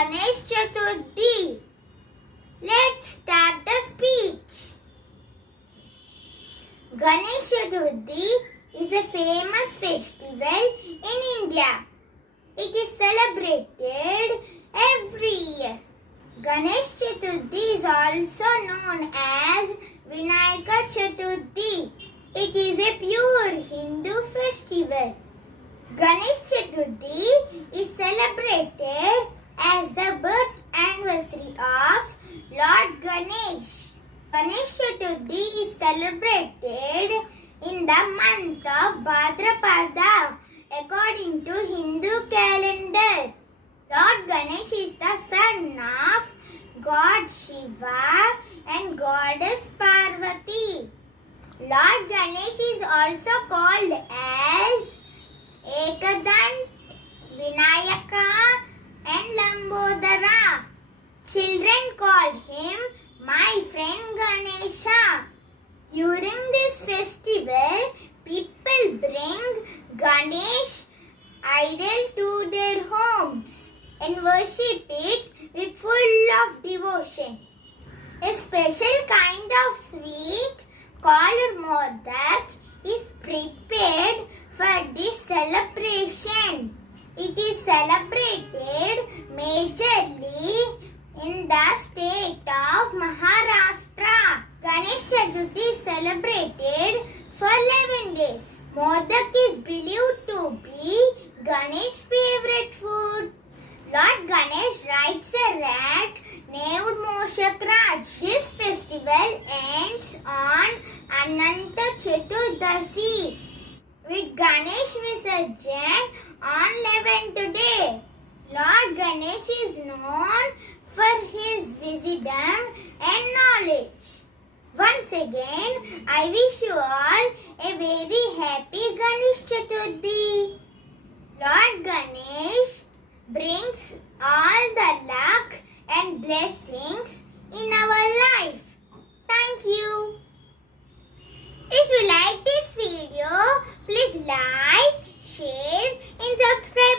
Ganesh Chaturthi. Let's start the speech. Ganesh Chaturthi is a famous festival in India. It is celebrated every year. Ganesh Chaturthi is also known as Vinayaka Chaturthi. It is a pure Hindu festival. Ganesh Chaturthi is celebrated as the birth anniversary of Lord Ganesh. Ganesh Chaturthi is celebrated in the month of Bhadrapada according to Hindu calendar. Lord Ganesh is the son of God Shiva and Goddess Parvati. Lord Ganesh is also called as Ekadant, Vinayaka and Lambodara. Children call him my friend Ganesha. During this festival, people bring Ganesh idol to their homes and worship it with full of devotion. A special kind of sweet called modak is prepared for this celebration. It is celebrated majorly in the state of Maharashtra. Ganesh Chaturthi is celebrated for 11 days. Modak is believed to be Ganesh's favorite food. Lord Ganesh rides a rat named Moshakraj. This festival ends on Ananta Chaturdasi with Ganesh Visarjan on 11th day. Lord Ganesh is known for his wisdom and knowledge. Once again, I wish you all a very happy Ganesh Chaturthi. Lord Ganesh brings all the luck and blessings in our life. Thank you. If you like this video, please like, share and subscribe.